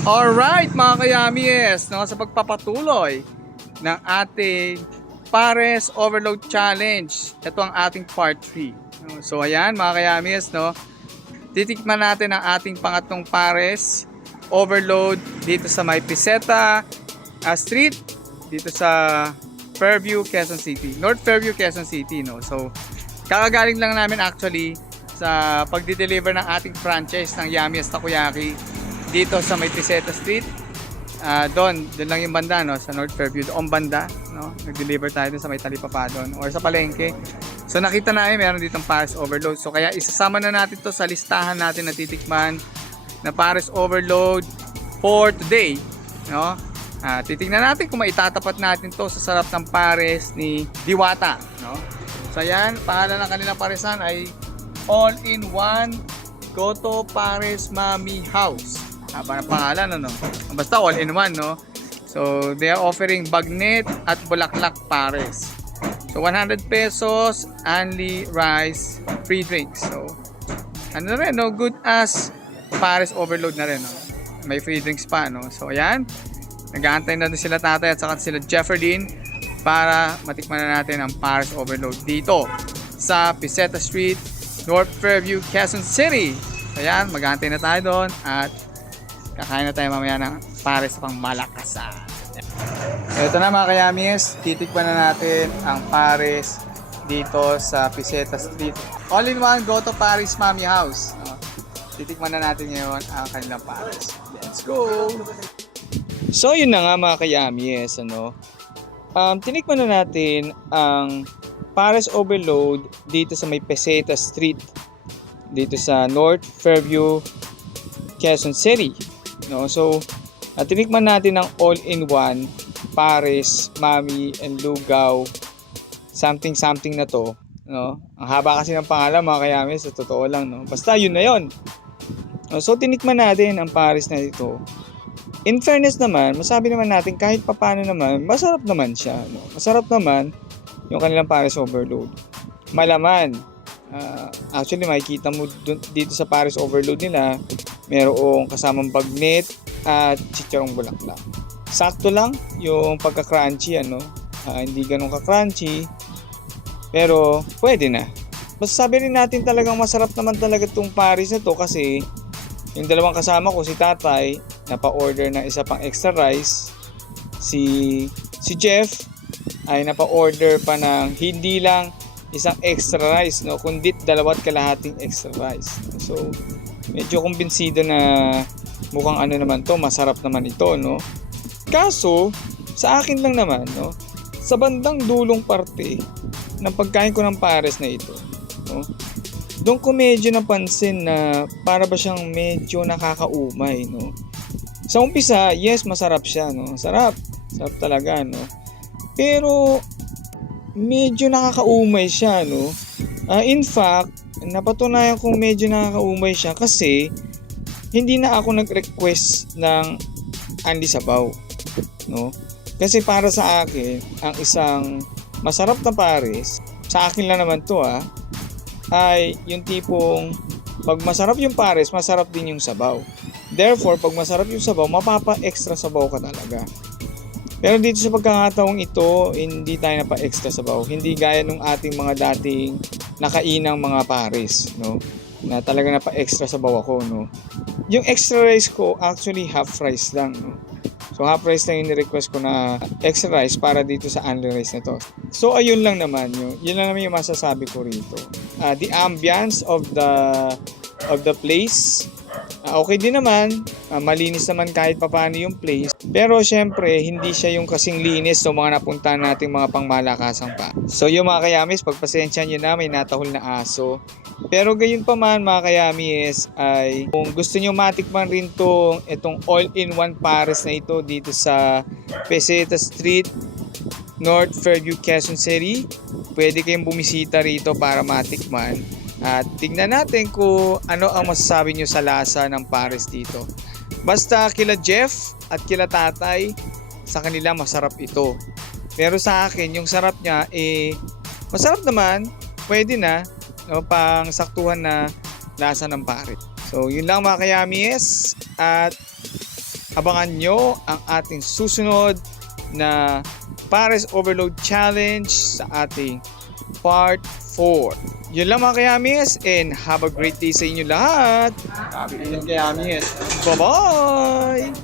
Alright mga kayamies, no, sa pagpapatuloy ng ating Pares Overload Challenge. Ito ang ating part 3. No, So ayan mga kayamies, no, titikman natin ang ating pangatlong Pares Overload dito sa may Piseta ah, Street, dito sa Fairview, Quezon City. North Fairview, Quezon City. No? So, kakagaling lang namin actually sa pagdi-deliver ng ating franchise ng Yami's Takoyaki dito sa may Street. Ah, doon, doon lang yung banda no, sa North Fairview, doon banda, no. Nag-deliver tayo doon sa may Talipapa doon or sa palengke. So nakita na meron ditong Paris Overload. So kaya isasama na natin to sa listahan natin na titikman na Paris Overload for today, no? Ah, titingnan natin kung maitatapat natin to sa sarap ng Paris ni Diwata, no? So ayan, pangalan ng kanilang parisan ay All-in-One Goto Paris Mami House. Haba ng pangalan, ano? Basta all-in-one, no? So, they are offering bagnet at bulaklak Paris. So, 100 pesos, only rice, free drinks. So, ano na rin, no? Good as Paris overload na rin, no? May free drinks pa, no? So, ayan. Nag-aantay na din sila tatay at saka sila Jefferdin para matikman na natin ang Paris overload dito sa Piseta Street, North Fairview, Quezon City. Ayan, mag-aantay na tayo doon at kakain na tayo mamaya ng Paris pang malakasan. Ito na mga kayamis, titikman na natin ang Paris dito sa Piseta Street. All-in-one, go to Paris Mami House. No? Titikman na natin ngayon ang kanilang Paris. Let's go! So, yun na nga mga kayamis, ano? Um, tinikman na natin ang Paris Overload dito sa may Peseta Street dito sa North Fairview, Quezon City. No? So, at tinikman natin ang all-in-one Paris, Mami, and Lugaw something something na to. No? Ang haba kasi ng pangalan mga kayamis, sa totoo lang. No? Basta yun na yun. So, tinikman natin ang Paris na ito. In fairness naman, masabi naman natin kahit papano naman, masarap naman siya. No? Masarap naman yung kanilang Paris Overload. Malaman, ah, actually makikita mo dito sa Paris Overload nila, merong kasamang bagnet at chicharong bulaklak. Sakto lang yung pagka-crunchy, ano? Ah, hindi ganun ka-crunchy, pero pwede na. Masasabi rin natin talagang masarap naman talaga itong Paris na to kasi yung dalawang kasama ko, si tatay, napa-order ng isa pang extra rice. Si, si Jeff ay napa-order pa ng hindi lang isang extra rice, no? kundi dalawat kalahating extra rice. So, medyo kumbinsido na mukhang ano naman to, masarap naman ito, no? Kaso, sa akin lang naman, no? Sa bandang dulong parte ng pagkain ko ng pares na ito, no? Doon ko medyo napansin na para ba siyang medyo nakakaumay, no? Sa umpisa, yes, masarap siya, no? Sarap. Sarap talaga, no? Pero, medyo nakakaumay siya, no? Ah, in fact, napatunayan kong medyo nakakaumay siya kasi hindi na ako nag-request ng Andy Sabaw, no? Kasi para sa akin, ang isang masarap na pares, sa akin lang naman to ah, ay yung tipong pag masarap yung pares, masarap din yung sabaw. Therefore, pag masarap yung sabaw, mapapa-extra sabaw ka talaga. Pero dito sa pagkakataong ito, hindi tayo napa-extra sabaw. Hindi gaya nung ating mga dating nakainang mga pares, no? Na talaga napa-extra sabaw ako, no? Yung extra rice ko, actually half rice lang, no? So half rice lang yung request ko na extra rice para dito sa only rice na to. So ayun lang naman yun. Yun lang naman yung masasabi ko rito. Ah, the ambience of the of the place Ah, okay din naman, Ah, malinis naman kahit papano yung place. Pero syempre, hindi siya yung kasing linis ng mga napuntahan nating mga pangmalakasang pa. So yung mga kayamis, pagpasensya nyo na, may natahol na aso. Pero gayon pa man mga kayamis, ay kung gusto nyo matikman rin tong itong all-in-one pares na ito dito sa Peseta Street, North Fairview, Quezon City, pwede kayong bumisita rito para matikman. At tingnan natin kung ano ang masasabi nyo sa lasa ng pares dito. Basta kila Jeff at kila tatay, sa kanila masarap ito. Pero sa akin, yung sarap niya, eh, masarap naman, pwede na, no, pang saktuhan na lasa ng pares. So, yun lang mga kayamis. At abangan nyo ang ating susunod na Pares Overload Challenge sa ating Part 4. Yun lang mga kayamis and have a great day sa inyo lahat. Happy Kayamis. Bye-bye!